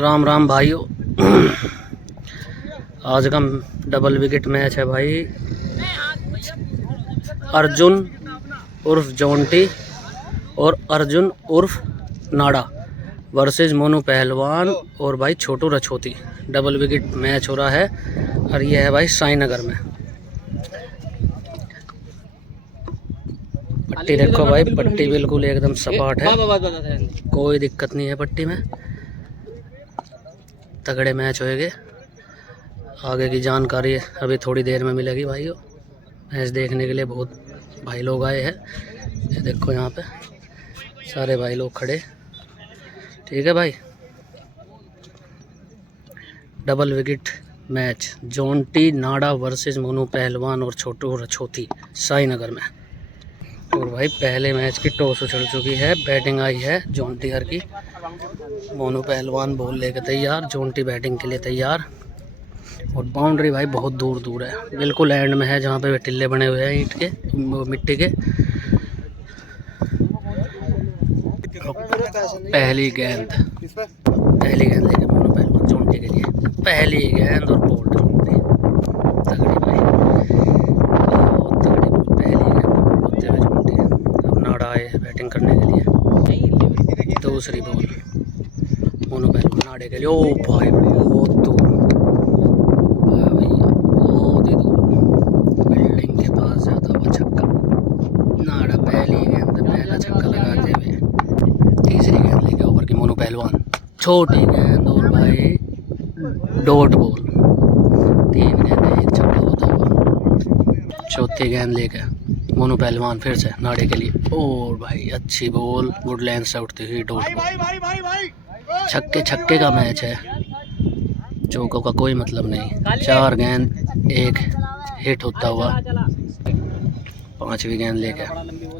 राम राम भाइयों। आज का डबल विकेट मैच है भाई। अर्जुन उर्फ जॉन्टी और अर्जुन उर्फ नाड़ा वर्सेस मोनू पहलवान और भाई छोटू रछोती। डबल विकेट मैच हो रहा है और ये है भाई साईनगर में। पट्टी देखो भाई, पट्टी बिल्कुल एकदम सपाट है, कोई दिक्कत नहीं है पट्टी में। तगड़े मैच होएंगे। आगे की जानकारी अभी थोड़ी देर में मिलेगी भाइयों। मैच देखने के लिए बहुत भाई लोग आए हैं। ये देखो यहाँ पे सारे भाई लोग खड़े। ठीक है भाई, double wicket match Jonty Nada versus Monu Pahalwan और छोटू रछोती साईनगर में। और भाई पहले मैच की टॉस उछल चुकी है। बैटिंग आई है जॉन्टी हर की। मोनू पहलवान बॉल लेके तैयार, जॉन्टी बैटिंग के लिए तैयार। और बाउंड्री भाई बहुत दूर दूर है, बिल्कुल एंड में है जहाँ पे टिल्ले बने हुए हैं ईंट के मिट्टी के। पहली गेंद लेके मोनू पहलवान जॉन्टी के लिए। पहली गेंद और बॉल जॉन्टी तगड़ी भाई, बहुत तगड़ी बॉल। पहली गेंद होते हुए जॉन्टी। अब नाड़ा आए बैटिंग करने के लिए। दूसरी बॉल मोनू पहलवान नाड़े के लिए। ओ भाई बहुत दूर, बहुत ही दूर, बिल्डिंग के पास जाता हुआ छक्का। नाड़ा पहली गेंद पे पहला छक्का लगाते हुए। तीसरी गेंद लेके ओवर की मोनू पहलवान। छोटी गेंद और भाई डॉट बॉल। 3 गेंदें एक छक्का होता हुआ। चौथी गेंद लेके मोनू पहलवान फिर से नाड़े के लिए। और भाई अच्छी बॉल, गुड लेंथ से उठती हुई डॉट बॉल। छक्के का मैच है, चौकों का कोई मतलब नहीं। 4 गेंद एक हिट होता हुआ। 5वीं गेंद लेके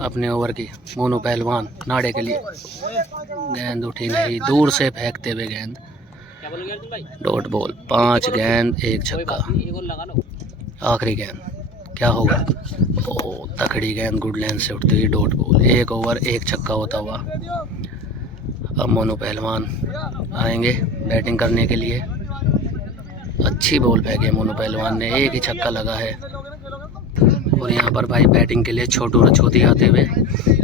अपने ओवर की मोनू पहलवान नाड़े के लिए। गेंद उठी नहीं, दूर से फेंकते हुए गेंद डॉट बॉल। 5 गेंद एक छक्का। आखिरी गेंद क्या होगा? ओ तकड़ी गेंद, गुड लेंथ से उठती हुई डॉट बॉल। 1 ओवर 1 छक्का होता हुआ। अब मोनू पहलवान आएंगे बैटिंग करने के लिए। अच्छी बॉल फेंकी है मोनू पहलवान ने, 1 ही छक्का लगा है। और यहाँ पर भाई बैटिंग के लिए छोटू रछोती आते हुए।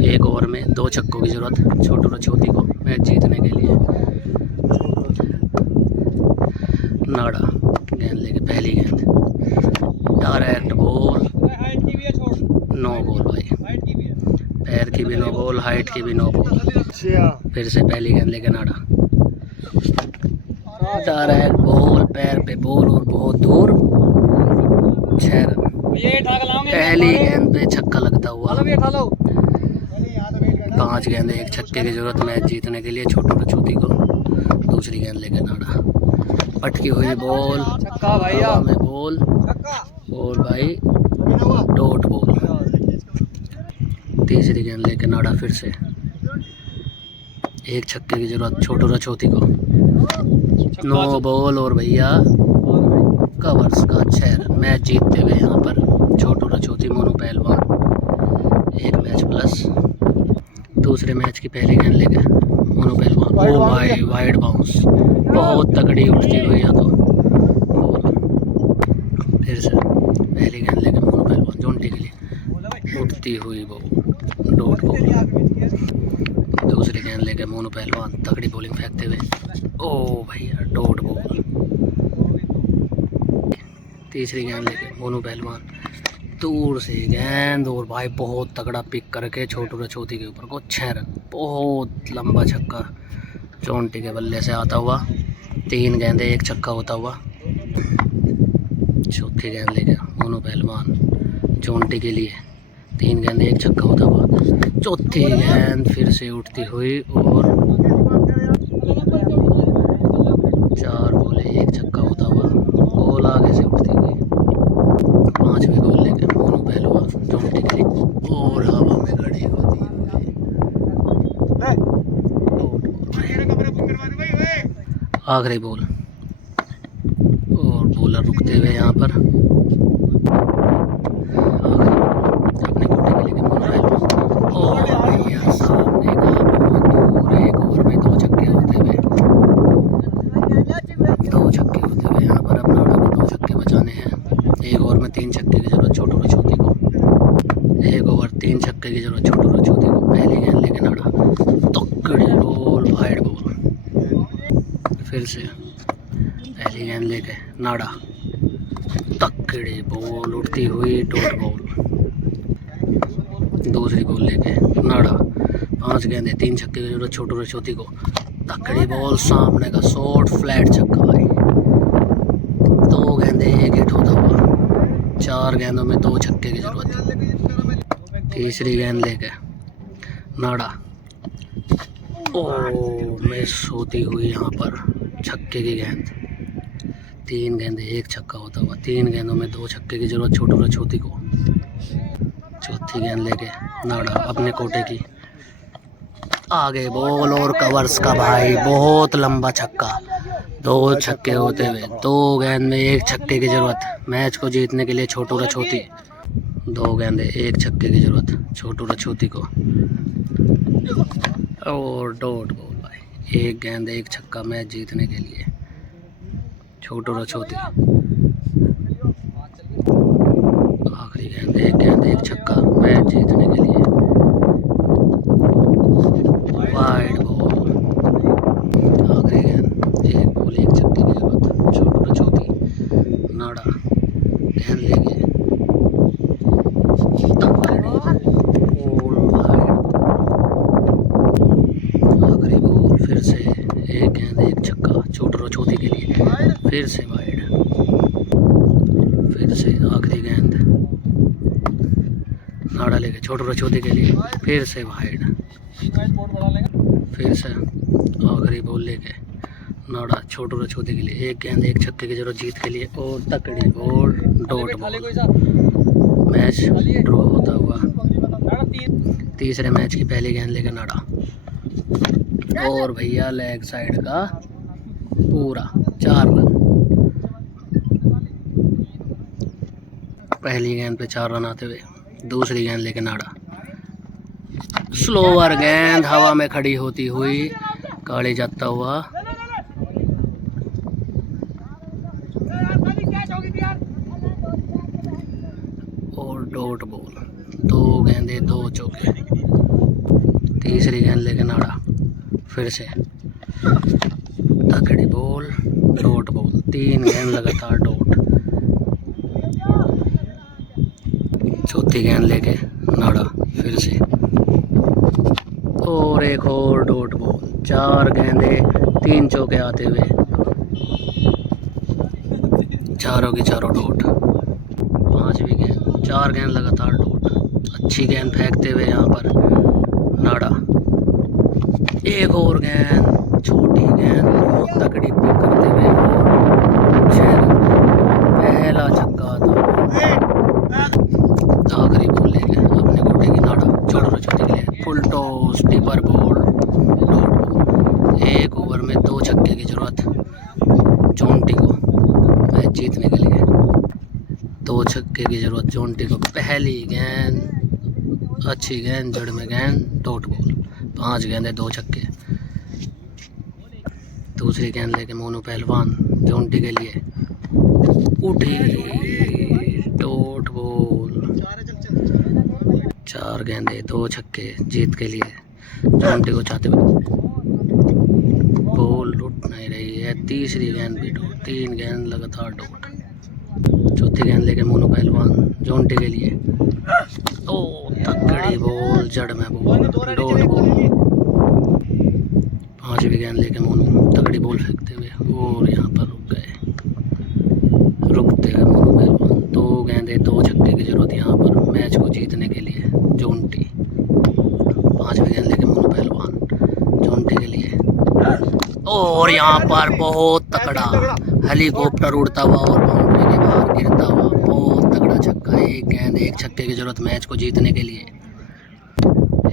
1 ओवर में 2 छक्कों की जरूरत छोटू रछोती को मैच जीतने के लिए। नाड़ा गेंद लेके पहली गेंद डायरेक्ट बॉल, नो बॉल भाई। पैर की भी नो बॉल, हाइट की भी नो बॉल। फिर से पहली गेंद लेके नाड़ा डायरेक्ट बॉल, पैर पे बॉल और बहुत दूर 6 रन। पहली गेंद पे छक्का लगता हुआ। 5 गेंद एक छक्के की जरूरत मैच जीतने के लिए छोटू रछोती को। दूसरी गेंद लेके नाड़ा, पटकी हुई बॉल, हवा में बॉल और भाई डॉट बॉल। तीसरी गेंद लेके नाड़ा फिर से। 1 छक्के की जरूरत छोटू रछोती को। नो बॉल और भैया कवर्स का 6 रन। मैच जीतते हुए यहाँ पर छोटू रछोती मोनू पहलवान 1 मैच प्लस। दूसरे मैच की पहली गेंद लेके मोनू पहलवान। ओ भाई वाइड बाउंस, बहुत तगड़ी उठती हुई या तो। फिर से पहली गेंद लेके मोनू पहलवान जॉन्टी के लिए। उठती हुई बॉल, डॉट बॉल। दूसरी गेंद लेके मोनू पहलवान तगड़ी बॉलिंग फेंकते हुए। ओ भैया डॉट बॉल। तीसरी गेंद लेके मोनू पहलवान दूर से गेंद और भाई बहुत तगड़ा पिक करके छोटू रछोती के ऊपर को 6 रन। बहुत लंबा छक्का जॉन्टी के बल्ले से आता हुआ। 3 गेंदें एक छक्का होता हुआ। चौथी गेंद लेके मोनू पहलवान जॉन्टी के लिए। 3 गेंदें एक छक्का होता हुआ। चौथी गेंद फिर से उठती हुई और 4 बॉले 1 छक्का होता हुआ। बॉल आगे से उठती हुई। 5वीं बॉल लेके मोनू पहलवान जॉन्टी के लिए और हवा में खड़ी होती हुई। आखिरी बॉल और बॉलर रुकते हुए यहाँ पर। अपने कोटे के लेके मोनू पहलवान और भैया सामने का बहुत दूर। 1 ओवर में 2 छक्के होते हुए छक्के की जरूरत छोटू रचौती को। पहली गेंद लेके नाड़ा, तकड़ी बॉल, वाइड बॉल। फिर से पहली गेंद लेके नाड़ा, तकड़ी बॉल उड़ती हुई, डॉट बॉल। दूसरी बॉल लेके नाड़ा, 5 गेंदे 3 छक्के की जरूरत छोटू रचौती को। तकड़ी बॉल, सामने का शॉट, फ्लैट छक्का भाई। 2 गेंदे 1 हिट होता हुआ, 4 गेंदों में 2 छक्के की जरूरत। तीसरी गेंद लेके नाड़ा, ओ मिस होती हुई यहाँ पर छक्के की गेंद। 3 गेंदे 1 छक्का होता हुआ, 3 गेंदों में 2 छक्के की जरूरत छोटू रचौती को। चौथी गेंद लेके नाड़ा, अपने कोटे की, आगे बॉल और कवर्स का भाई, बहुत लंबा छक्का। 2 छक्के होते हुए 2 गेंद में 1 छक्के की जरूरत मैच को जीतने के लिए छोटू रचौती। 2 गेंदे 1 छक्के की जरूरत छोटू रचौती को, और डॉट बॉल भाई। 1 गेंद 1 छक्का मैच जीतने के लिए छोटू रचौती। आखिरी गेंद 1 गेंद 1 छक्का मैच जीतने के लिए, वाइड बॉल। आखिरी गेंद 1 बॉल 1 छक्के की जरूरत छोटू रचौती। नाड़ा, गेंद लेके तकड़ी बॉल, वाइड। आखिरी बॉल, फिर से 1 गेंद 1 छक्का छोटू रचौती के लिए, फिर से वाइड। फिर से आखिरी गेंद नाड़ा लेके छोटू रचौती के लिए, फिर से वाइड। फिर से आखिरी बॉल लेके नाड़ा, छोटू रचौती के लिए 1 गेंद 1 छक्के की जरूरत जीत के लिए, और तकड़ी ball, dot ball. Match draw होता हुआ। तीसरे मैच की पहली गेंद लेके नाड़ा, और भैया लेग साइड का पूरा 4 रन। पहली गेंद पे 4 रन आते हुए दूसरी गेंद लेके नाड़ा, स्लोअर गेंद हवा में खड़ी होती हुई, काले जाता हुआ, और डॉट बॉल। 2 गेंदे 2 चौके। तीसरी गेंद लेके नाड़ा, फिर से तकड़ी बॉल, डॉट बॉल। 3 गेंद लगातार डॉट। चौथी गेंद लेके नाड़ा, फिर से, और एक और डॉट बॉल। 4 गेंदे 3 चौके आते हुए, चारों की चारों डॉट। 5वीं गेंद 4 गेंद लगातार डॉट। अच्छी गेंद फेंकते हुए यहाँ पर नाड़ा, एक और गेंद, छोटी गेंद, बहुत तकड़ी पिक करते हुए, पहला छक्का था। आखिरी बॉल लेके अपने कोटे की नाड़ा, छोटू रचौती के लिए, full toss, tipper ball, dot ball. 1 over में 2 छक्के की जरूरत जोंटी को मैच जीतने के लिए। 2 छक्के की जरूरत जोंटी को। पहली गेंद अच्छी गेंद, जड़ में गेंद, डॉट बॉल। 5 गेंदे 2 छक्के। दूसरी गेंद लेके मोनू पहलवान जोंटी के लिए, उठी, डॉट बॉल। 4 गेंदे 2 छक्के जीत के लिए जोंटी को चाहते हुए, बॉल लुट नहीं रही है। तीसरी गेंद भी डॉट, 3 गेंद लगातार डॉट। चौथी गेंद लेके मोनू पहलवान जोंटी के लिए, ओ तकड़ी बॉल, जड़ में बॉल, डॉट बॉल। 5वीं गेंद लेके मोनू तकड़ी बॉल फेंकते हुए, और यहाँ पर रुक गए। रुकते हुए मोनू पहलवान। 2 गेंदे 2 छक्के की जरूरत यहाँ पर मैच को जीतने के लिए जोंटी। 5वीं गेंद लेके मोनू पहलवान जोंटी के लिए, और यहाँ पर बहुत तगड़ा हेलीकॉप्टर उड़ता हुआ और बाउंड्री के बाहर गिरता हुआ, बहुत तगड़ा छक्का। 1 गेंद 1 छक्के की जरूरत मैच को जीतने के लिए।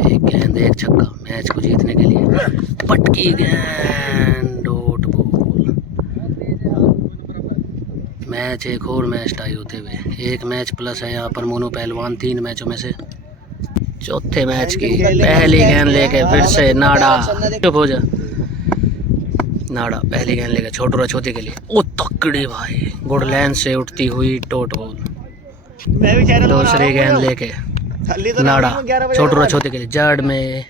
1 गेंद 1 छक्का मैच को जीतने के लिए। पटकी गेंद, डॉट बॉल। मैच एक और मैच टाई होते हुए, 1 मैच प्लस है यहाँ पर मोनू पहलवान 3 मैचों में से। चौथे मैच की पहली गेंद लेके फिर से नाड़ा, चुप हो जा। नाड़ा पहली गेंद लेके छोटू रचौती के लिए, ओ तकड़ी भाई, गुड लाइन से उठती हुई डॉट बॉल। दूसरी गेंद लेके नाड़ा छोटू रछोती के लिए जड़ में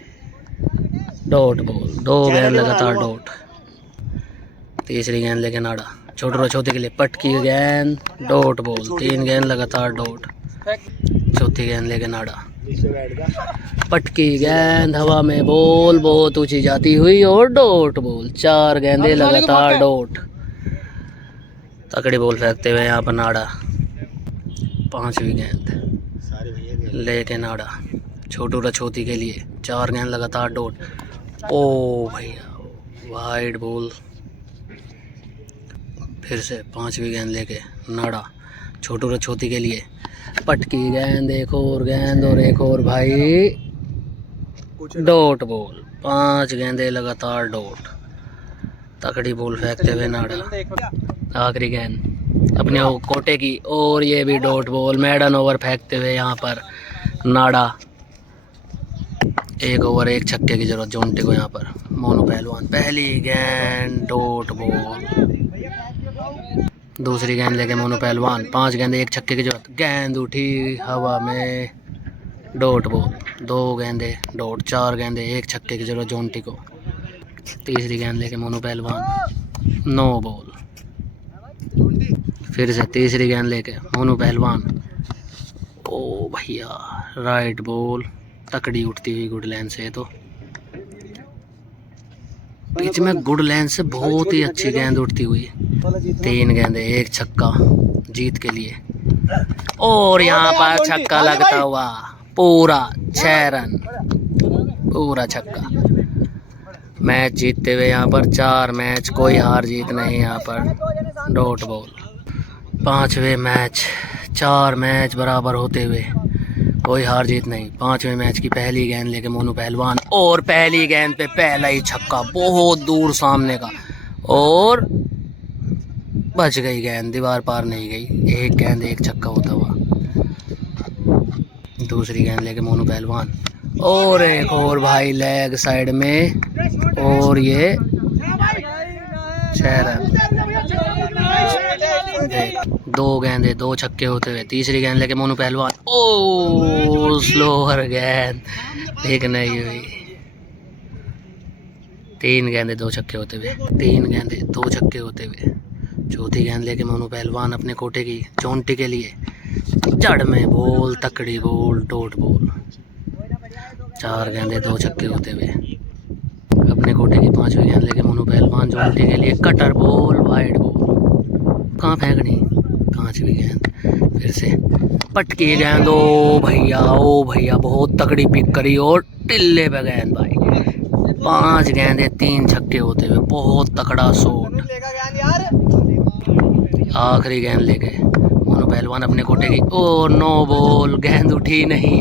डॉट बॉल। 2 गेंद लगातार डॉट। तीसरी गेंद लेके नाड़ा छोटू रछोती के लिए पटकी गेंद डॉट बॉल। 3 गेंद लगातार डॉट। चौथी गेंद लेके नाड़ा पटकी गेंद हवा में बॉल बहुत ऊंची जाती हुई और डॉट बॉल। 4 गेंदे लगातार डॉट। तकड़ी बॉल फेंकते हुए यहाँ पर नाड़ा। 5वीं गेंद लेके नाड़ा छोटू रछोती के लिए 4 गेंद लगातार डॉट। ओ भैया वाइड बॉल। फिर से 5वीं गेंद लेके नाड़ा छोटू रछोती के लिए पटकी गेंद। एक और गेंद और एक और भाई डॉट बॉल। 5 गेंदे लगातार डॉट। तकड़ी बॉल फेंकते हुए नाड़ा। आखिरी गेंद अपने कोटे की और ये भी डॉट बॉल। मैडन ओवर फेंकते हुए यहाँ पर नाड़ा। 1 ओवर 1 छक्के की जरूरत जोंटे को यहाँ पर। मोनू पहलवान पहली गेंद डॉट बॉल। दूसरी गेंद लेके मोनू पहलवान 5 गेंदे 1 छक्के की जरूरत। गेंद उठी हवा में डॉट बॉल। 2 गेंदे डॉट। 4 गेंदे 1 छक्के की जरूरत जोंटी को। तीसरी गेंद लेके मोनू पहलवान 9 बॉल। फिर से तीसरी गेंद लेके मोनू पहलवान। ओ भैया राइट बॉल। तकड़ी उठती हुई गुड लाइन से। तो बीच में गुड लाइन से बहुत ही अच्छी गेंद उठती हुई। 3 गेंदे 1 छक्का जीत के लिए। और यहाँ पर छक्का लगता हुआ पूरा 6 रन पूरा छक्का। मैच जीतते हुए यहाँ पर 4 मैच कोई हार जीत नहीं यहाँ पर डॉट बॉल। 5वें मैच 4 मैच बराबर होते हुए कोई हार जीत नहीं। 5वें मैच की पहली गेंद लेके मोनू पहलवान और पहली गेंद पे पहला ही छक्का बहुत दूर सामने का और बच गई गेंद। दीवार पार नहीं गई। 1 गेंद 1 छक्का होता हुआ। दूसरी गेंद लेके मोनू पहलवान और एक और भाई लेग साइड में और ये 6 रन। 2 गेंदे 2 छक्के होते हुए। तीसरी गेंद लेके मोनू पहलवान ओ स्लोअर गेंद एक नहीं हुई। 3 गेंदे 2 छक्के होते हुए। 3 गेंदे 2 छक्के होते हुए। चौथी गेंद लेके मोनू पहलवान अपने कोटे की चोंटी के लिए जड़ में बॉल। तकड़ी बॉल डॉट बॉल। 4 गेंदे 2 छक्के होते हुए। अपने कोटे की 5वीं गेंद लेके मोनू पहलवान चोंटी के लिए कटर बॉल वाइड बॉल। कहाँ फेंकनी 5वीं गेंद। फिर से पटकी गेंद। ओ भैया बहुत तकड़ी पिक करी और टिल्ले पे गेंद भाई। 5 गेंदे 3 छक्के होते हुए बहुत तकड़ा शॉट। आखिरी गेंद लेके मोनू पहलवान अपने कोटे की ओ नो बॉल। गेंद उठी नहीं।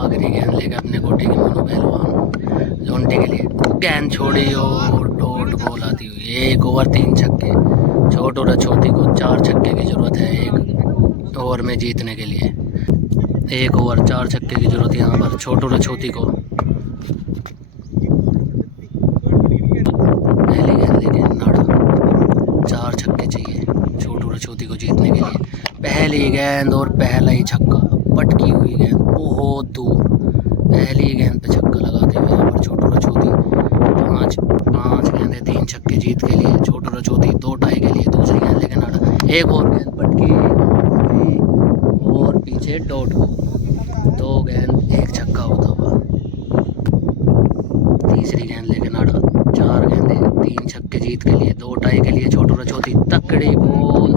आखिरी गेंद लेके अपने कोटे की मोनू पहलवान जोंटे के लिए गेंद छोड़ी और डॉट बॉल आती हुई। 1 ओवर 3 छक्के। छोटू रछोती को 4 छक्के की जरूरत है 1 ओवर में जीतने के लिए। 1 ओवर 4 छक्के की जरूरत यहाँ पर छोटू रछोती को। पहली गेंद लेके नाड़ा 4 छक्के चाहिए छोटू रछोती को जीतने के लिए। पहली गेंद और पहला ही छक्का। पटकी हुई गेंद बहुत दूर। पहली गेंद पे छक्का लगाते हुए यहाँ पर छोटू रछोती 5 गेंदे 3 छक्के जीत के लिए। छोटू रछोती 2 टाई के लिए। दूसरी गेंद लेके नाड़ा। 1 और गेंद पटकी और पीछे डॉट बॉल। 2 गेंद 1 छक्का होता हुआ। तीसरी गेंद लेके नाड़ा। 4 गेंदे 3 छक्के जीत के लिए। 2 टाई के लिए छोटू रछोती। तकड़ी बॉल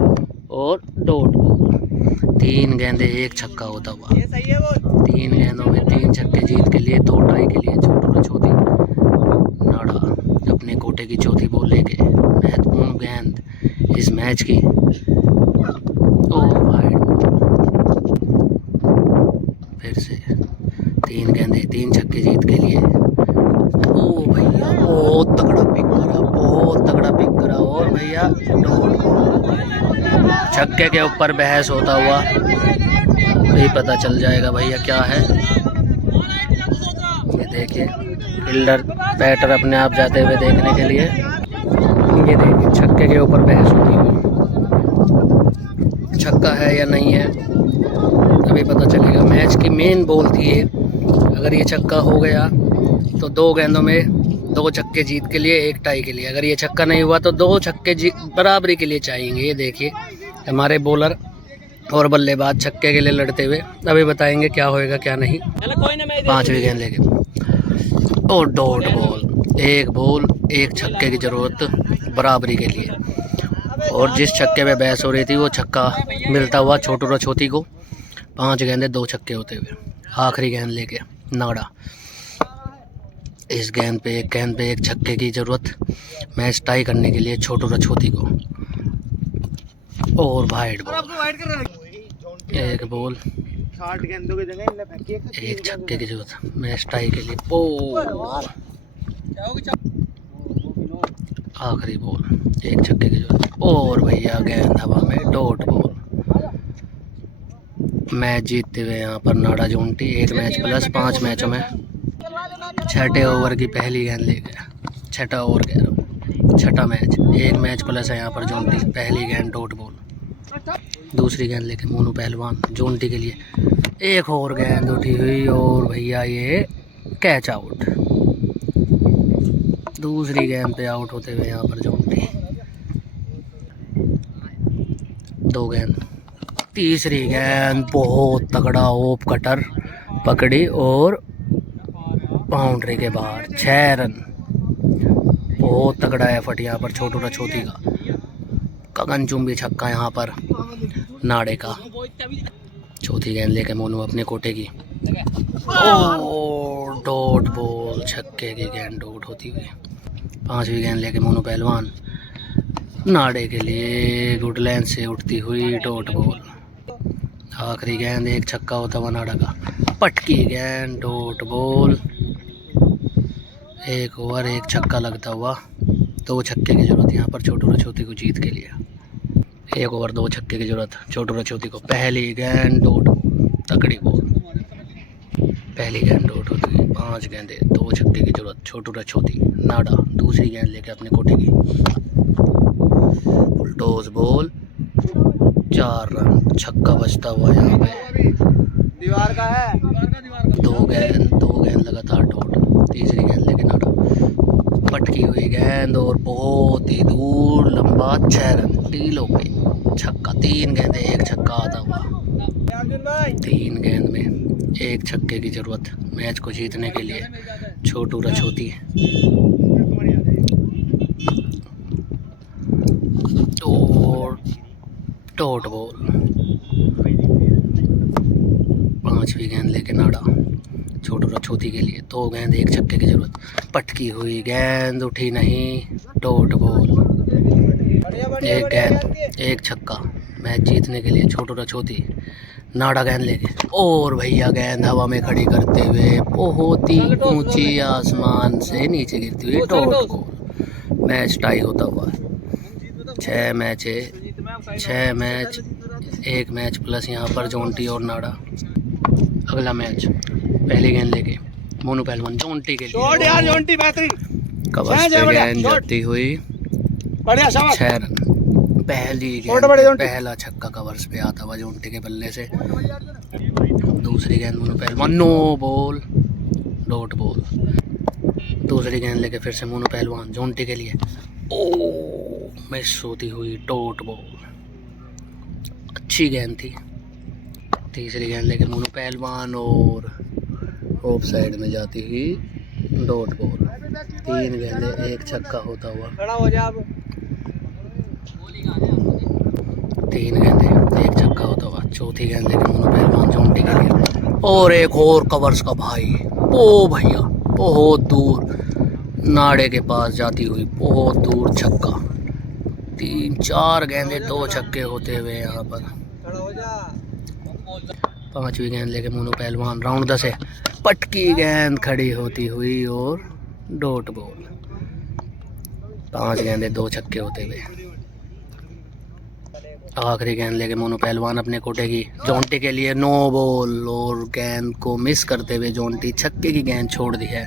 और डॉट बॉल। 3 गेंदे 1 छक्का होता हुआ। 3 गेंदों में 3 छक्के जीत के लिए। 2 टाई के लिए छोटू रछोती नाड़ा अपने कोटे की चौथी बॉल लेके। महत्वपूर्ण गेंद इस मैच की ओ वाइड। फिर से 3 गेंदे 3 छक्के जीत के लिए। ओ भैया बहुत तगड़ा पिक करा और भैया डॉट छक्के के ऊपर बहस होता हुआ भी पता चल जाएगा भैया क्या है। ये देखिए फील्डर बैटर अपने आप जाते हुए देखने के लिए। ये देखिए छक्के के ऊपर बहस होती हुई। छक्का है या नहीं है अभी पता चलेगा। मैच की मेन बॉल थी ये। अगर ये छक्का हो गया तो 2 गेंदों में 2 छक्के जीत के लिए, 1 टाई के लिए। अगर ये छक्का नहीं हुआ तो 2 छक्के बराबरी के लिए चाहिए। ये देखिए हमारे बॉलर और बल्लेबाज छक्के के लिए लड़ते हुए। अभी बताएंगे क्या होएगा क्या नहीं। 5वीं गेंद लेके और डॉट बॉल। 1 बॉल 1 छक्के की ज़रूरत बराबरी के लिए। और जिस छक्के पे बहस हो रही थी वो छक्का मिलता हुआ छोटू रछोती को। 5 गेंदे 2 छक्के होते हुए। आखिरी गेंद लेके नाड़ा। इस गेंद पे 1 छक्के की ज़रूरत मैच टाई करने के लिए छोटू रछोती को। और वाइड बॉल। 1 बॉल 1 छक्के की जरूरत मैच टाई के लिए। आखिरी बॉल 1 छक्के की जरूरत। और भैया गेंद हवा में डॉट बॉल। मैच जीतते हुए यहाँ पर नाड़ा जोंटी। 1 मैच प्लस 5 मैचों में 6ठे ओवर की पहली गेंद ले गया। 6ठा ओवर कह रहा हूँ, 6ठा मैच। 1 मैच प्लस है यहाँ पर जोंटी। पहली गेंद डॉट बॉल। दूसरी गेंद लेके मोनू पहलवान जोंटी के लिए। 1 और गेंद उठी हुई और भैया ये कैच आउट। दूसरी गेंद पे आउट होते हुए यहाँ पर जोंटी। 2 गेंद। तीसरी गेंद बहुत तगड़ा ओप कटर पकड़ी और बाउंड्री के बाहर। 6 रन। बहुत तगड़ा एफर्ट यहाँ पर छोटू रछोती का। गगनचुंबी छक्का यहाँ पर नाड़े का। चौथी गेंद लेके मोनू अपने कोटे की। और डॉट बॉल। छक्के की गेंद डॉट होती हुई। 5वीं गेंद लेके मोनू पहलवान नाड़े के लिए गुडलैंड से उठती हुई डॉट बॉल। आखिरी गेंद 1 छक्का होता हुआ नाड़ा का। पटकी गेंद डॉट बॉल। 1 ओवर 1 छक्का लगता हुआ। 2 छक्के की जरूरत यहाँ पर छोटू रछोती को जीत के लिए। 1 ओवर 2 छक्के की जरूरत छोटू रछोती को। पहली गेंद डॉट तकड़ी बॉल। पहली गेंद डॉट होती है। 5 गेंदे 2 छक्के की जरूरत छोटू रछोती नाड़ा। दूसरी गेंद लेके अपने कोटे की। Bulldoze ball. 4 रन। छक्का बचता हुआ यहाँ पे। दीवार का है। 2 गेंद लगातार डॉट। तीसरी गेंद लेके नाड़ा। पटकी हुई गेंद और बहुत ही दूर लंबा 6 रन। टीलों पे छक्का। 3 गेंदे 1 छक्का आता हुआ। 3 गेंद में 1 छक्के की जरूरत मैच को जीतने के लिए छोटू रछोती। और डॉट बॉल। 5वीं गेंद लेके नाड़ा छोटू रछोती के लिए। 2 गेंद 1 छक्के की जरूरत। पटकी हुई गेंद उठी नहीं। Dot ball. 1 गेंद 1 छक्का मैच जीतने के लिए छोटू रछोती नाड़ा गेंद लेके। और भैया गेंद हवा में खड़ी करते हुए बहुत ही ऊंची आसमान से नीचे गिरती हुई डॉट बॉल। मैच टाई होता हुआ। 6 मैच 1 मैच प्लस यहाँ पर जोंटी और नाड़ा। अगला मैच पहली गेंद लेके मोनू पहलवान जोंटी के लिए। कवर्स पे गेंद जाती हुई। 6 रन। पहली गेंद पहला छक्का कवर्स पे आता हुआ जोंटी के बल्ले से। दूसरी गेंद मोनू पहलवान। No ball dot ball. दूसरी गेंद लेके फिर से मोनू पहलवान जोंटी के लिए। ओ मिस होती हुई डॉट बॉल। अच्छी गेंद थी। तीसरी गेंद लेके मोनू पहलवान और ऑफ साइड में जाती हुई डॉट बॉल। 3 गेंदे 1 छक्का होता हुआ। 3 गेंदे 1 छक्का होता हुआ। चौथी गेंद लेके मोनू पहलवान जोंटी के लिए। और 1 और कवर्स का भाई। ओ भैया बहुत दूर नाड़े के पास जाती हुई बहुत दूर छक्का। 3-4 गेंदे 2 छक्के होते हुए यहाँ पर। 5वीं गेंद लेके मोनू पहलवान राउंड 10 है। पटकी गेंद खड़ी होती हुई और डॉट बॉल। 5 गेंदे 2 छक्के होते हुए। आखिरी गेंद लेके मोनू पहलवान अपने कोटे की जोंटी के लिए। नो बॉल और गेंद को मिस करते हुए जोंटी छक्के की गेंद छोड़ दी है।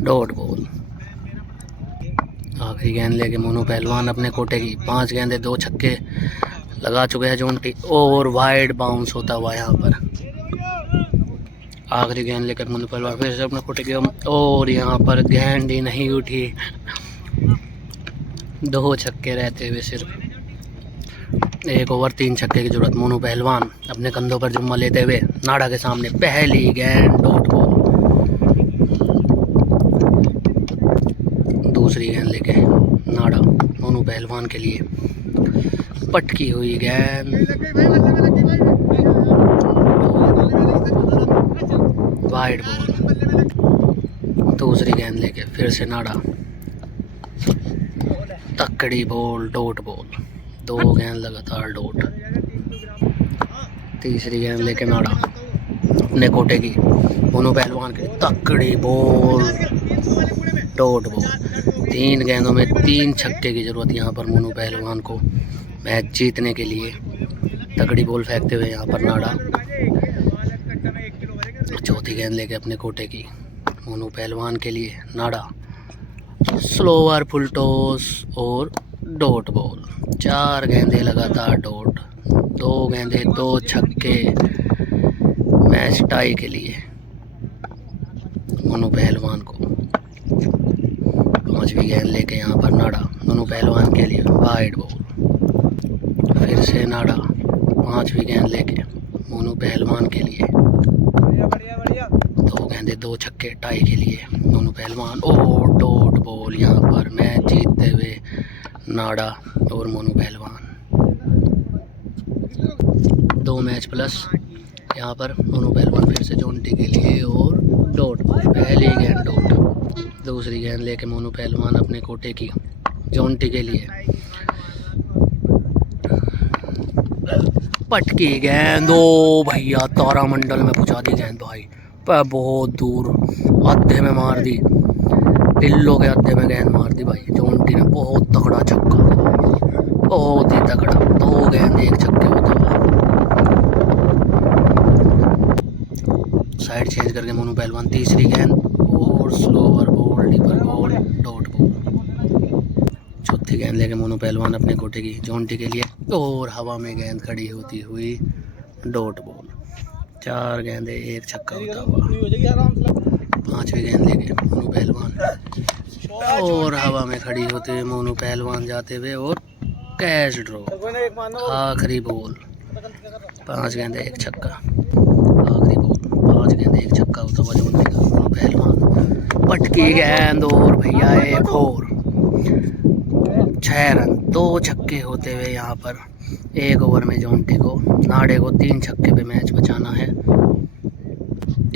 Dot ball. आखिरी गेंद लेके मोनू पहलवान अपने कोटे की। 5 गेंदे 2 छक्के लगा चुके हैं जोंटी और वाइड बाउंस होता हुआ यहाँ पर। आखिरी गेंद लेकर मनु पहलवान फिर से अपने कोटे के और यहाँ पर गेंद ही नहीं उठी। 2 छक्के रहते हुए सिर्फ 1 ओवर 3 छक्के की जरूरत। मोनू पहलवान अपने कंधों पर जुम्मा लेते हुए नाड़ा के सामने पहली गेंद डॉट बॉल। दूसरी गेंद लेके नाड़ा मोनू पहलवान के लिए पटकी हुई गेंद वाइड बॉल। दूसरी गेंद लेके फिर से नाड़ा तकड़ी बॉल डॉट बॉल। 2 गेंद लगातार डॉट। तीसरी गेंद लेके नाड़ा अपने कोटे की मोनू पहलवान की तकड़ी बॉल डॉट बॉल। 3 गेंदों में 3 छक्के की जरूरत यहाँ पर मोनू पहलवान को मैच जीतने के लिए। तकड़ी बॉल फेंकते हुए यहाँ पर नाड़ा चौथी गेंद लेके अपने कोटे की मोनू पहलवान के लिए नाड़ा स्लोअर फुल टॉस और डॉट बॉल। 4 गेंदें लगातार डॉट। 2 गेंदें 2 छक्के मैच टाई के लिए मोनू पहलवान को। 5वीं गेंद लेके यहाँ पर नाड़ा मोनू पहलवान के लिए वाइड बॉल। फिर से नाड़ा 5वीं गेंद लेके मोनू पहलवान के लिए 2 गेंदें 2 छक्के टाई के लिए मोनू पहलवान और डॉट बॉल। यहाँ पर मैच जीतते हुए नाड़ा और मोनू पहलवान। 2 मैच प्लस यहाँ पर मोनू पहलवान फिर से जोंटी के लिए और डॉट बॉल। पहली गेंद डॉट। दूसरी गेंद लेके मोनू पहलवान अपने कोटे की जोंटी के लिए पटकी गेंद। ओ भैया तारामंडल में पहुंचा दी गेंद भाई, पर बहुत दूर आधे में मार दी। पिल्लो के आधे में गेंद मार दी भाई जोंटी ने। बहुत तगड़ा छक्का, बहुत ही तगड़ा। 2 गेंद 1 छक्के होता हुआ। साइड चेंज करके मोनू पहलवान तीसरी गेंद और slower ball deeper ball dot ball. चौथी गेंद लेके मोनू पहलवान अपने कोटे की जोंटी के लिए और हवा में गेंद खड़ी होती हुई डॉट बॉल। 4 गेंदें 1 छक्का होता हुआ। 5वीं गेंद लेके मोनू पहलवान और हवा में खड़ी होते हुए मोनू पहलवान जाते हुए और कैच ड्रॉ। आखिरी बॉल 5 गेंदें 1 छक्का। आखिरी बॉल 5 गेंदें 1 छक्का होता हुआ जोंटी का मोनू पहलवान। पटकी गेंद और भैया 1 और 6 रन। 2 छक्के होते हुए यहाँ पर 1 ओवर में जोंटी को नाड़े को 3 छक्के पे मैच बचाना है।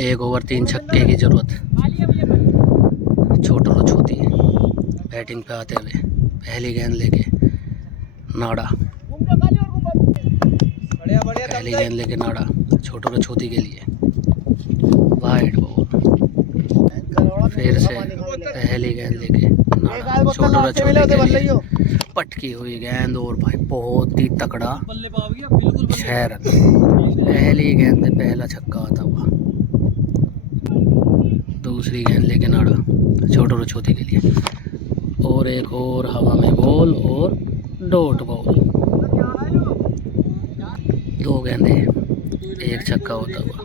1 ओवर 3 छक्के की जरूरत। छोटो छोटी बैटिंग पे आते हुए पहली गेंद लेके नाड़ा। पहली गेंद लेके नाड़ा छोटो छोटी के लिए वाइड बॉल। फिर से पहली गेंद लेके नाड़ा छोटो छोटी के लिए पटकी हुई गेंद और भाई बहुत ही तगड़ा 6 रन। पहली गेंद पे पहला छक्का आता हुआ। दूसरी गेंद लेके नाड़ा छोटो छोटी के लिए और 1 और हवा में बॉल और डॉट बॉल। 2 गेंदें 1 छक्का होता हुआ।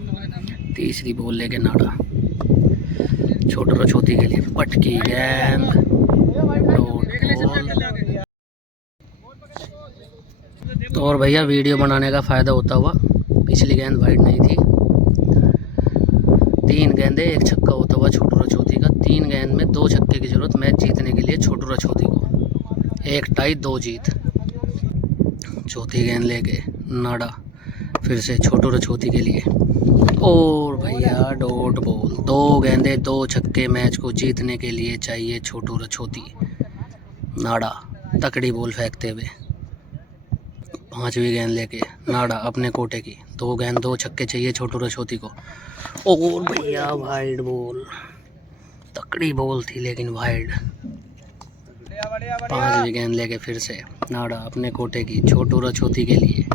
तीसरी बॉल लेके नाड़ा छोटो छोटी के लिए पटकी गेंद डॉट बॉल। तो और भैया वीडियो बनाने का फ़ायदा होता हुआ पिछली गेंद वाइड नहीं थी। 3 गेंदें 1 छक्का होता हुआ छोटू रछोती का। 3 गेंद में 2 छक्के की जरूरत मैच जीतने के लिए छोटू रछोती को। 1 टाई 2 जीत। चौथी गेंद लेके नाड़ा फिर से छोटू रछोती के लिए और भैया डॉट बॉल। 2 गेंदें 2 छक्के मैच को जीतने के लिए चाहिए छोटू रछोती। नाड़ा तकड़ी बॉल फेंकते हुए 5वीं गेंद लेके नाड़ा अपने कोटे की 2 गेंद 2 छक्के चाहिए छोटू रछोती को और भैया वाइड बॉल। तकड़ी बॉल थी लेकिन वाइड। 5वीं गेंद लेके फिर से नाड़ा अपने कोटे की छोटू रछोती के लिए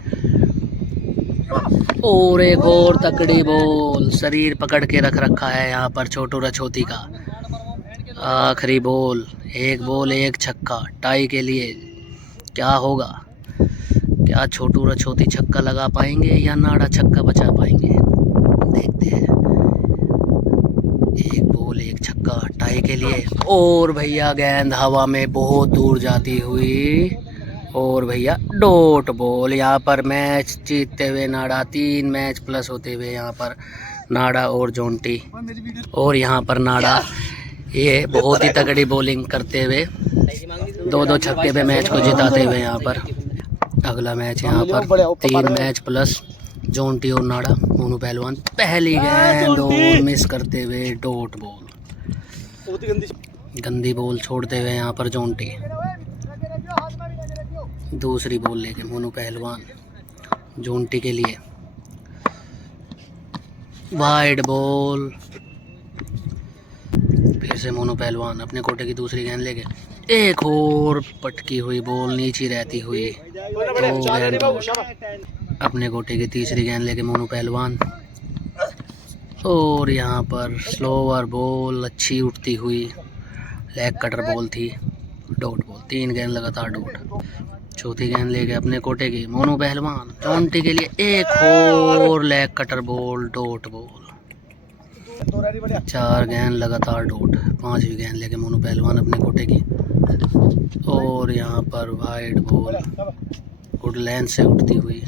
और 1 और तकड़ी बॉल। शरीर पकड़ के रख रखा है यहाँ पर छोटू रछोती का। आखिरी बॉल 1 बॉल 1 छक्का टाई के लिए। क्या होगा क्या छोटू रछोती छक्का लगा पाएंगे या नाड़ा छक्का बचा पाएंगे, देखते हैं। एक बॉल एक छक्का टाई के लिए, और भैया गेंद हवा में बहुत दूर जाती हुई, और भैया डॉट बॉल। यहाँ पर मैच जीतते हुए नाड़ा, 3 मैच प्लस होते हुए यहाँ पर नाड़ा और जोंटी। और यहाँ पर नाड़ा ये बहुत ही तगड़ी बॉलिंग करते हुए 2-2 छक्के पे मैच को जिताते हुए यहाँ पर। अगला मैच यहाँ पर 3 मैच प्लस जोंटी और नाड़ा, मोनू पहलवान। पहली गेंद और मिस करते हुए डॉट बॉल, गंदी बॉल छोड़ते हुए यहाँ पर जोंटी। दूसरी बॉल लेके मोनू पहलवान जोंटी के लिए, वाइड बॉल। फिर से मोनू पहलवान अपने कोटे की दूसरी गेंद लेके, एक और पटकी हुई बॉल नीचे रहती हुई, 2 गेंद आउट। अपने कोटे की तीसरी गेंद लेके मोनू पहलवान, और यहाँ पर स्लोअर बॉल अच्छी उठती हुई, लेग कटर बॉल थी, डॉट बॉल। 3 गेंद लगातार डॉट। चौथी गेंद लेके अपने कोटे की मोनू पहलवान जोंटी के लिए, एक और leg cutter ball, dot ball. 4 गेंद लगातार डॉट। 5वीं गेंद लेके मोनू पहलवान अपने कोटे की, और यहाँ पर वाइड बॉल गुड लेंथ से उठती हुई,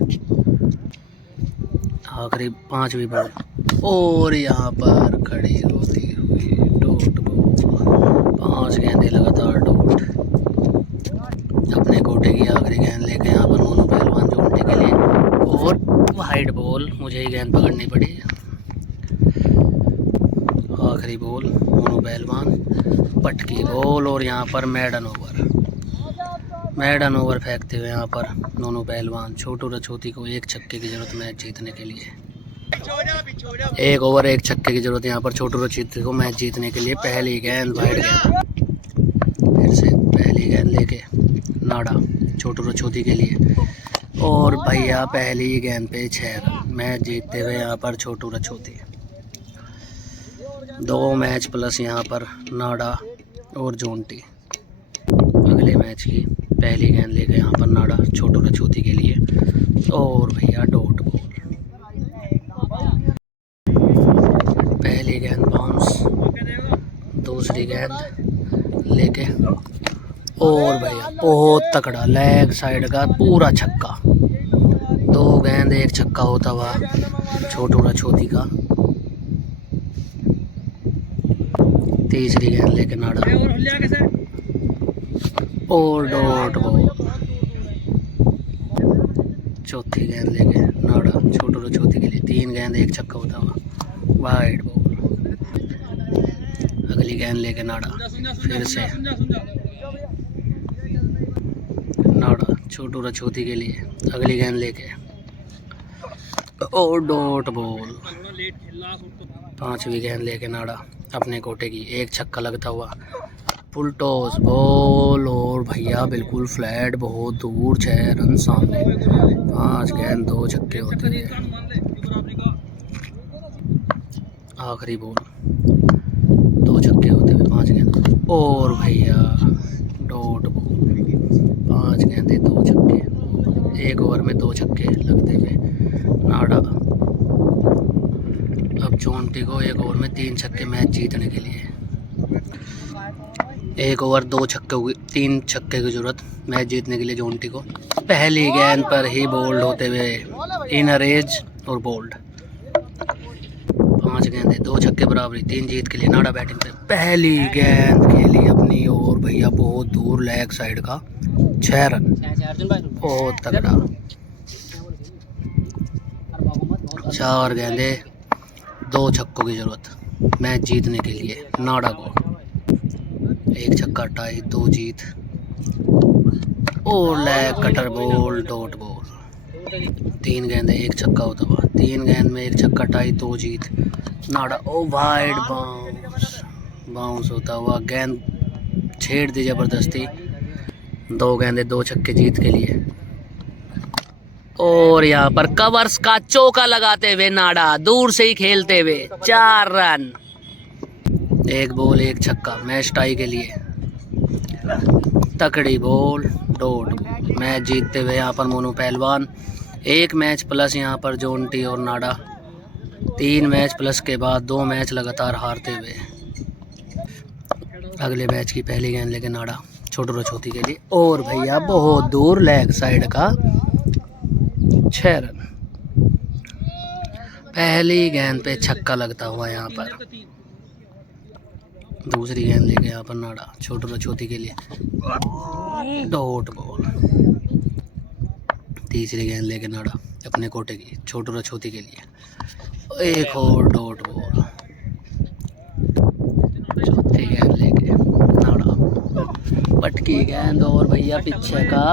आखिरी 5वीं बॉल, और यहाँ पर खड़ी होती हुई डॉट बॉल। 5 गेंदें लगातार डॉट। अपने कोटे की आखिरी गेंद लेके यहाँ पर मोनू पहलवान जोड़ने के लिए, और वाइड बॉल, मुझे ही गेंद पकड़नी पड़ी। आखिरी बॉल मोनू पहलवान, पटकी बॉल, और यहाँ पर मैडन ओवर फेंकते हुए यहाँ पर मोनू पहलवान। छोटू रछोती को 1 छक्के की जरूरत मैच जीतने के लिए, 1 ओवर 1 छक्के की जरूरत यहाँ पर छोटू रछोती को मैच जीतने के लिए। पहली गेंद वाइड गेंद, फिर से पहली गेंद लेके नाड़ा छोटू रछोती के लिए, और भैया पहली गेंद पे 6 रन, मैच जीतते हुए यहाँ पर छोटू रछोती। 2 मैच प्लस यहाँ पर नाड़ा और जोंटी। अगले मैच की पहली गेंद लेके यहाँ पर नाड़ा छोटू रछोती के लिए, और भैया डॉट बॉल। पहली गेंद बाउंस, दूसरी गेंद लेके, और भैया बहुत तकड़ा लेग साइड का पूरा छक्का। 2 गेंद 1 छक्का होता हुआ छोटू रछोती का। तीसरी गेंद लेके नाड़ा, और डॉट बॉल। चौथी गेंद लेके नाड़ा छोटू रछोती के लिए, 3 गेंद 1 छक्का होता हुआ, वाइड बॉल। अगली गेंद लेके नाड़ा, फिर से नाड़ा छोटू रछोती के लिए, अगली गेंद लेके, और डॉट बॉल। 5वीं गेंद लेके नाड़ा अपने कोटे की, 1 छक्का लगता हुआ, फुल टॉस बॉल, और भैया बिल्कुल फ्लैट, बहुत दूर, 6 रन सामने। 5 गेंद 2 छक्के होते हैं। आखिरी बॉल 2 छक्के होते हुए 5 गेंद, और भैया डॉट बॉल। 5 गेंदे 2 छक्के, 1 ओवर में 2 छक्के लगते हुए नाड़ा अब जोंटी को 1 ओवर में 3 छक्के मैच जीतने के लिए। 1 ओवर 2 छक्के 3 छक्के की जरूरत मैच जीतने के लिए जोंटी को। पहली गेंद पर ही बोल्ड होते हुए इनर एज और बोल्ड। 5 गेंदे 2 छक्के बराबरी, 3 जीत के लिए नाड़ा बैटिंग पे। पहली गेंद खेली अपनी और भैया बहुत दूर लेग साइड का 6 रन, बहुत तगड़ा। 4 गेंदे 2 छक्कों की जरूरत मैच जीतने के लिए नाड़ा को। 1 छक्का टाई, 2 जीत और leg cutter ball, dot ball. 3 गेंदे 1 छक्का होता हुआ, 3 गेंद में 1 छक्का टाई, 2 जीत नाड़ा। ओ वाइड बाउंस होता हुआ गेंद छेड़ दी जबरदस्ती। 2 गेंदे 2 छक्के जीत के लिए। और यहाँ पर कवर्स का चौका लगाते हुए नाड़ा दूर से ही खेलते हुए 4 रन। 1 बॉल 1 छक्का मैच टाई के लिए। तकड़ी बॉल डॉट बॉल। मैच जीतते हुए यहाँ पर मोनू पहलवान। 1 मैच प्लस यहाँ पर जोंटी और नाडा। 3 मैच प्लस के बाद 2 मैच लगातार हारते हुए अगले मैच की पहली गेंद लेके नाडा छोटू रछोती के लिए, और भैया बहुत दूर लेग साइड का 6 रन। पहली गेंद पे छक्का लगता हुआ यहाँ पर। दूसरी गेंद लेके यहाँ पर नाडा छोटू रछोती के लिए, डॉट बॉल। तीसरी गेंद लेके नाडा अपने कोटे की छोटू रछोती के लिए, एक और डॉट बॉल। चौथी गेंद लेके नाडा पटकी गेंद और भैया पीछे का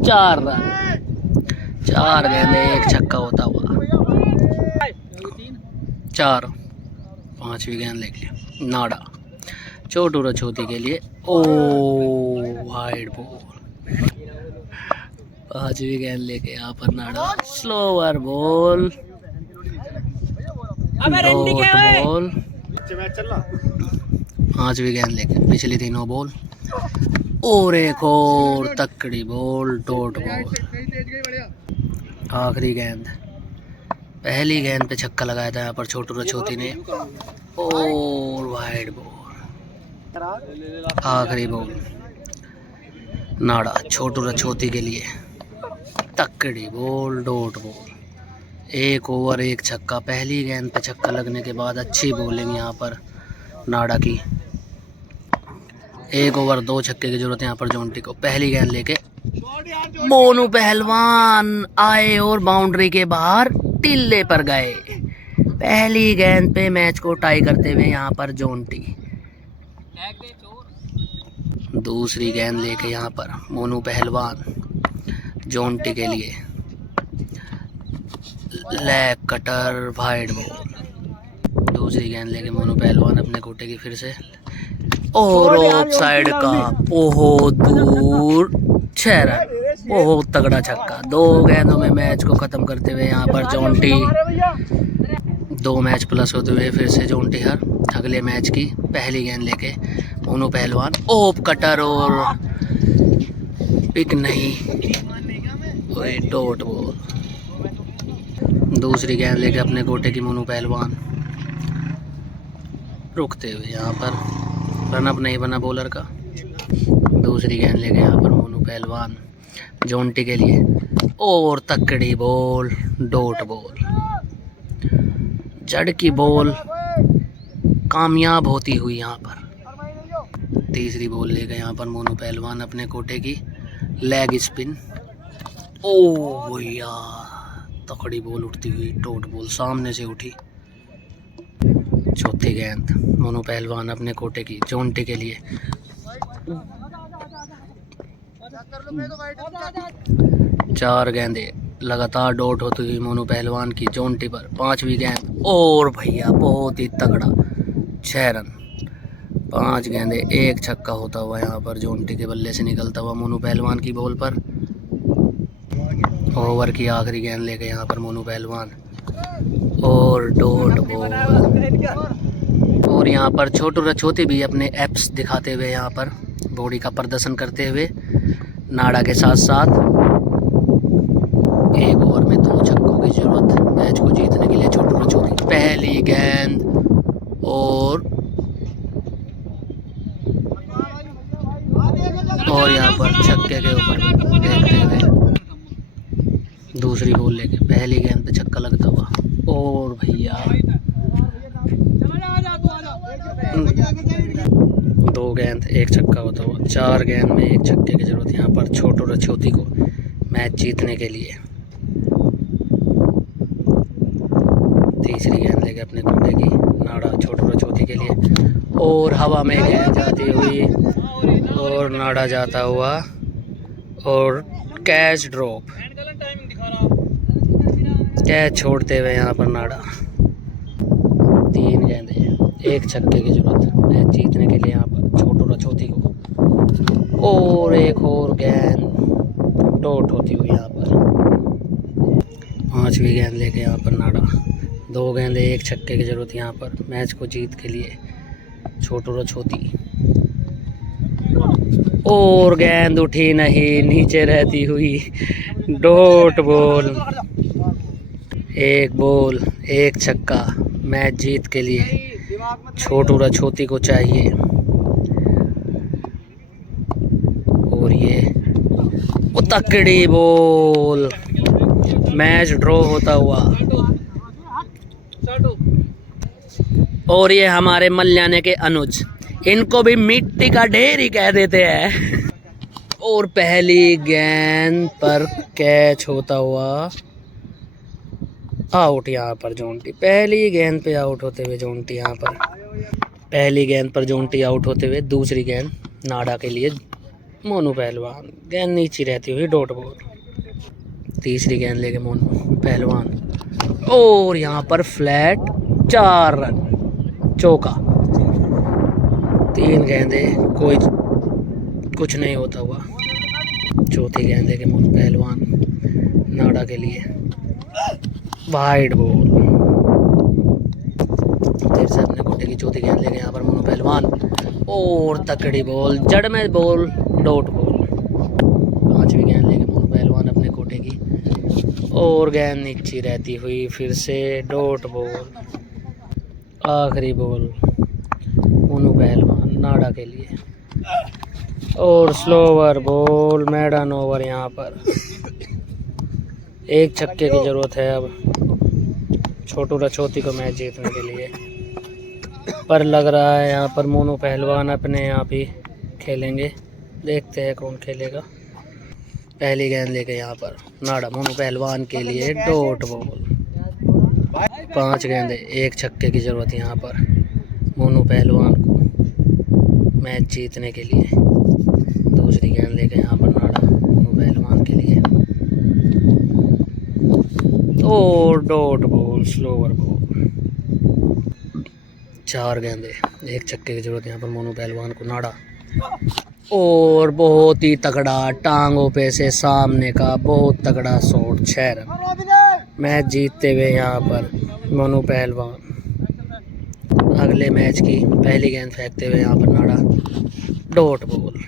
4 रन। 4 गेंदे 1 छक्का होता हुआ 4। 5वीं गेंद लेके नाडा छोटू रछोती के लिए, ओ वाइड बॉल। 5वीं गेंद लेके यहाँ पर नाडा स्लोअर बॉल, डॉट बॉल। 5वीं गेंद लेके पिछली तीनों बॉल, और एक और तकड़ी बॉल, डॉट बॉल। आखिरी गेंद, पहली गेंद पे छक्का लगाया था यहाँ पर छोटू रछोती ने, और वाइड बॉल। आखिरी बॉल नाडा छोटू रछोती के लिए, तकड़ी बॉल, डॉट बॉल। 1 ओवर 1 छक्का। पहली गेंद पे छक्का लगने के बाद अच्छी बॉलिंग यहाँ पर नाडा की। 1 ओवर 2 छक्के की जरूरत है यहाँ पर जोंटी को। पहली गेंद लेके मोनू पहलवान आए और बाउंड्री के बाहर टिल्ले पर गए। पहली गेंद पे मैच को टाई करते हुए यहाँ पर जोंटी। दूसरी गेंद लेके यहाँ पर मोनू पहलवान जोंटी के लिए, लेग कटर, वाइड बॉल। दूसरी गेंद लेके मोनू पहलवान अपने कोटे की फिर से, और ऑफ साइड का बहुत दूर 6 रन। बहुत तगड़ा छक्का। 2 गेंदों में मैच को खत्म करते हुए यहाँ पर जोंटी 2 मैच प्लस होते हुए फिर से जोंटी हर। अगले मैच की पहली गेंद लेके मोनू पहलवान, ऑफ कटर और पिक नहीं, डॉट बॉल। दूसरी गेंद लेके अपने गोटे की मोनू पहलवान, रुकते हुए यहाँ पर रनअप नहीं बना बॉलर का। दूसरी गेंद लेके यहाँ पर मोनू पहलवान जोंटी के लिए, और तकड़ी बॉल, डॉट बॉल। जड़ की बॉल कामयाब होती हुई यहाँ पर। तीसरी बॉल लेकर यहाँ पर मोनू पहलवान अपने कोटे की, लेग स्पिन, ओ भैया तकड़ी बॉल उठती हुई, डॉट बॉल सामने से उठी। चौथी गेंद मोनू पहलवान अपने कोटे की जोंटी के लिए, 4 गेंदे लगातार डॉट होती हुई मोनू पहलवान की जोंटी पर। 5वीं गेंद, और भैया बहुत ही तगड़ा 6 रन। 5 गेंदे 1 छक्का होता हुआ यहाँ पर जोंटी के बल्ले से निकलता हुआ मोनू पहलवान की बॉल पर। ओवर की आखिरी गेंद लेके यहाँ पर मोनू पहलवान, और डॉट बॉल। और यहाँ पर छोटू रछोती भी अपने एप्स दिखाते हुए यहाँ पर बॉडी का प्रदर्शन करते हुए नाडा के साथ साथ 1 ओवर में 2 छक्कों की जरूरत मैच को जीतने के लिए छोटू रछोती। पहली गेंद, और यहाँ पर छक्के के ऊपर देखते हुए दूसरी बॉल लेके पहली गेंद पे छक्का लगता हुआ, और भैया 2 गेंद 1 छक्का होता हुआ। 4 गेंद में 1 छक्के की जरूरत यहाँ पर छोटू रछोती को मैच जीतने के लिए। तीसरी गेंद लेके अपने कोटे की नाडा छोटू रछोती के लिए, और हवा में गेंद जाती हुई और नाडा जाता हुआ और कैच ड्रॉप, कैच छोड़ते हुए यहाँ पर नाडा। 3 गेंदे 1 छक्के की जरूरत मैच जीतने के लिए यहाँ पर छोटू रछोती को, और एक और गेंद डॉट होती हुई यहाँ पर। 5वीं गेंद लेके यहाँ पर नाडा। 2 गेंदे 1 छक्के की जरूरत यहाँ पर मैच को जीत के लिए छोटू रछोती, और गेंद उठी नहीं, नीचे रहती हुई। Dot ball. एक बॉल एक छक्का, मैच जीत के लिए छोटू रछोती को चाहिए। और ये तकड़ी बॉल, मैच ड्रॉ होता हुआ। और ये हमारे मल्याने के अनुज, इनको भी मिट्टी का ढेर ही कह देते हैं। और पहली गेंद पर कैच होता हुआ आउट यहाँ पर जोंटी। पहली गेंद पे आउट होते हुए जोंटी यहाँ पर। पहली गेंद पर जोंटी आउट होते हुए। दूसरी गेंद नाड़ा के लिए मोनू पहलवान। गेंद नीचे रहती हुई डॉट बॉल। तीसरी गेंद लेके मोनू पहलवान। और यहाँ पर फ्लैट 4 रन, चौका। 3 गेंदे, कोई कुछ नहीं होता हुआ। चौथी गेंद लेके मोनू पहलवान नाड़ा के लिए वाइड बॉल। फिर से अपने कोटे की चौथी गेंद लेके यहाँ पर मोनू पहलवान। और तकड़ी बॉल, जड़ में बॉल, डॉट बॉल। पांचवी गेंद लेके मोनू पहलवान अपने कोटे की। और गेंद नीचे रहती हुई फिर से डॉट बॉल। आखिरी बॉल मोनू पहलवान नाड़ा के लिए। और स्लोवर बॉल, मैडन ओवर। यहाँ पर एक छक्के की जरूरत है अब छोटू रछोती को मैच जीतने के लिए। पर लग रहा है यहाँ पर मोनू पहलवान अपने आप ही खेलेंगे। देखते हैं कौन खेलेगा। पहली गेंद लेके यहाँ पर नाड़ा मोनू पहलवान के लिए डॉट बॉल। 5 गेंदे, एक छक्के की जरूरत यहाँ पर मोनू पहलवान को मैच जीतने के लिए। दूसरी गेंद लेके यहाँ पर नाड़ा मोनू पहलवान के लिए। और डॉट बॉल, स्लोवर बॉल। 4 गेंदे, एक छक्के की जरूरत यहाँ पर मोनू पहलवान को। नाड़ा और बहुत ही तगड़ा टांगों पे से सामने का बहुत तगड़ा शॉट। 6 रन, मैच जीतते हुए यहाँ पर मोनू पहलवान। अगले मैच की पहली गेंद फेंकते हुए यहाँ पर नाड़ा डॉट बॉल।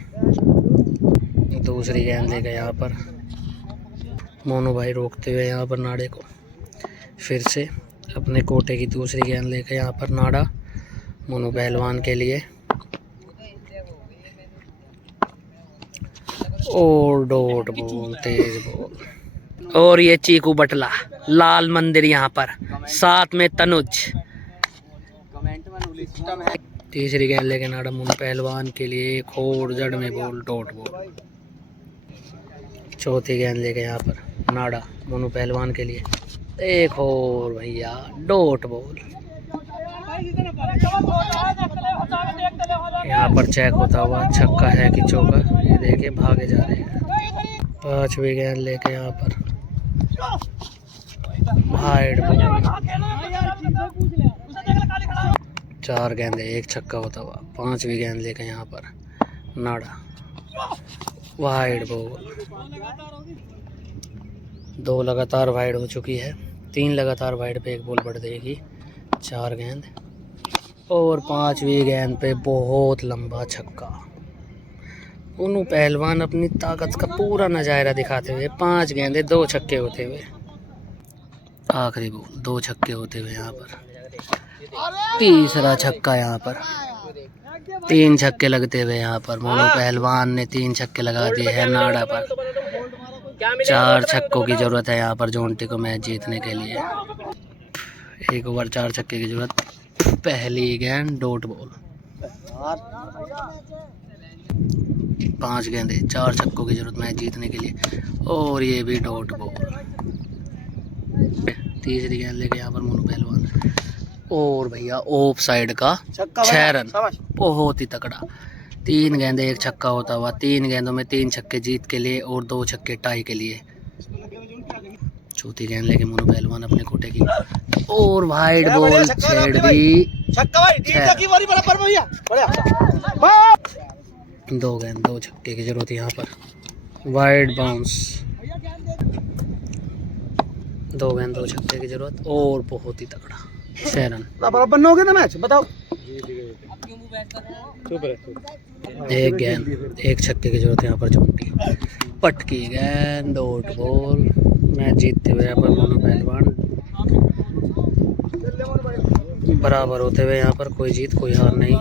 दूसरी गेंद लेकर यहाँ पर मोनू भाई रोकते हुए यहाँ पर नाड़े को। फिर से अपने कोटे की दूसरी गेंद लेकर यहाँ पर नाड़ा मोनू पहलवान के लिए। और डॉट बॉल, तेज बॉल। और ये चीकू बटला, लाल मंदिर यहाँ पर, साथ में तनुज। तीसरी गेंद लेके नाड़ा मोनू पहलवान के लिए। एक और जड़ में बॉल, डॉट बॉल। चौथी गेंद लेके यहाँ पर नाड़ा मोनू पहलवान के लिए। एक और भैया डॉट बॉल। यहाँ पर चेक होता हुआ छक्का है कि चौका, ये देखिए भागे जा रहे हैं। 5वीं गेंद लेके यहाँ पर वाइड बॉल। 4 गेंदे, एक छक्का होता हुआ। 5वीं गेंद लेके यहाँ पर नाड़ा वाइड बॉल। 2 लगातार वाइड हो चुकी है। 3 लगातार वाइड पे एक बॉल बढ़ देगी। 4 गेंद। और 5वीं गेंद पे बहुत लंबा छक्का। मोनू पहलवान अपनी ताकत का पूरा नज़ारा दिखाते हुए। 5 गेंदे, 2 छक्के होते हुए। आखिरी बॉल, 2 छक्के होते हुए यहाँ पर। तीसरा छक्का यहाँ पर। 3 छक्के लगते हुए यहाँ पर मोनू पहलवान ने 3 छक्के लगा दिए हैं नाड़ा पर। 4 छक्कों की जरूरत है यहाँ पर जोंटी को मैच जीतने के लिए। 1 ओवर 4 छक्के की जरूरत। पहली गेंद डॉट बॉल। 5 गेंदे, 4 छक्कों की जरूरत मैच जीतने के लिए। और ये भी डॉट बॉल। तीसरी गेंद लेके यहाँ पर मोनू पहलवान। और भैया ऑफ साइड का 6 रन, बहुत ही तगड़ा। 3 गेंदे, एक छक्का होता हुआ। 3 गेंदों में 3 छक्के जीत के लिए और 2 छक्के टाई के लिए। चौथी गेंद लेके मोनू पहलवान अपने कोटे की। और वाइड बॉल छेड़ दी। 2 गेंद, 2 छक्के की जरूरत यहाँ पर। Wide bounce. 2 गेंद, 2 छक्के की जरूरत। और बहुत ही तगड़ा 6 रन। बराबर हो गया ना मैच, बताओ। एक गेंद, एक छक्के की जरूरत है यहाँ पर। चौंटी पटकी गेंद, डॉट बॉल। मैच जीतते हुए यहाँ पर मोनू पहलवान। बराबर होते हुए यहाँ पर कोई जीत कोई हार नहीं।